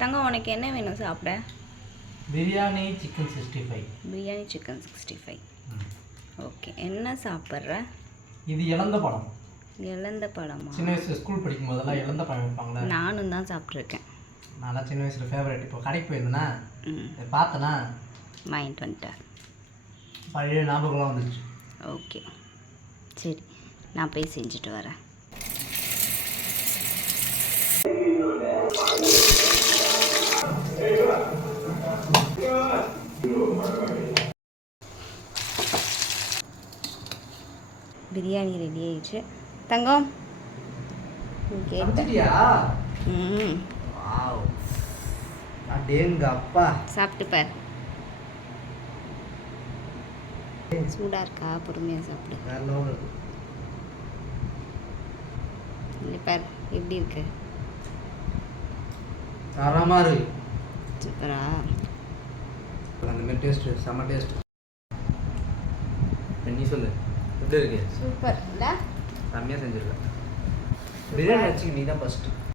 தங்கம் உனக்கு என்ன வேணும் சாப்பிட? Biryani chicken 65. Biryani chicken 65. Okay. என்ன சாப்பிட்ற? இது இழந்த பழம். இழந்த பழமா? சின்ன வயசில் ஸ்கூல் படிக்கும் போதெல்லாம் இழந்த பழம் வைப்பாங்களே. நானும் தான் சாப்பிட்ருக்கேன். நல்லா சின்ன வயசில் ஃபேவரட். இப்போ கடைக்கு போயிருந்தேன்னா பார்த்தேன்னா வாங்கிட்டு வந்துட்டேன். பழைய ஞாபகம்லாம் வந்துச்சு. ஓகே சரி, நான் போய் செஞ்சுட்டு வரேன். பிரியாணி ரெடி ஆயிடுச்சு. தங்கம் கேட்டியா? வாவ், அடேங்க அப்பா. சாப்பிட்டு பார். சூடாக இருக்கா? பொறுமையாக சாப்பிடு. இல்லை பார் எப்படி இருக்கு? தரமாக இருக்கு. சூப்பரா? அந்த மாதிரி டேஸ்ட்டு செம்ம டேஸ்ட். நீ சொல்லு எப்படி இருக்கு? சூப்பர் இல்லை? செம்மையாக செஞ்சுருக்க. பிரியாணி வச்சுக்க நீ தான் ஃபஸ்ட்டு.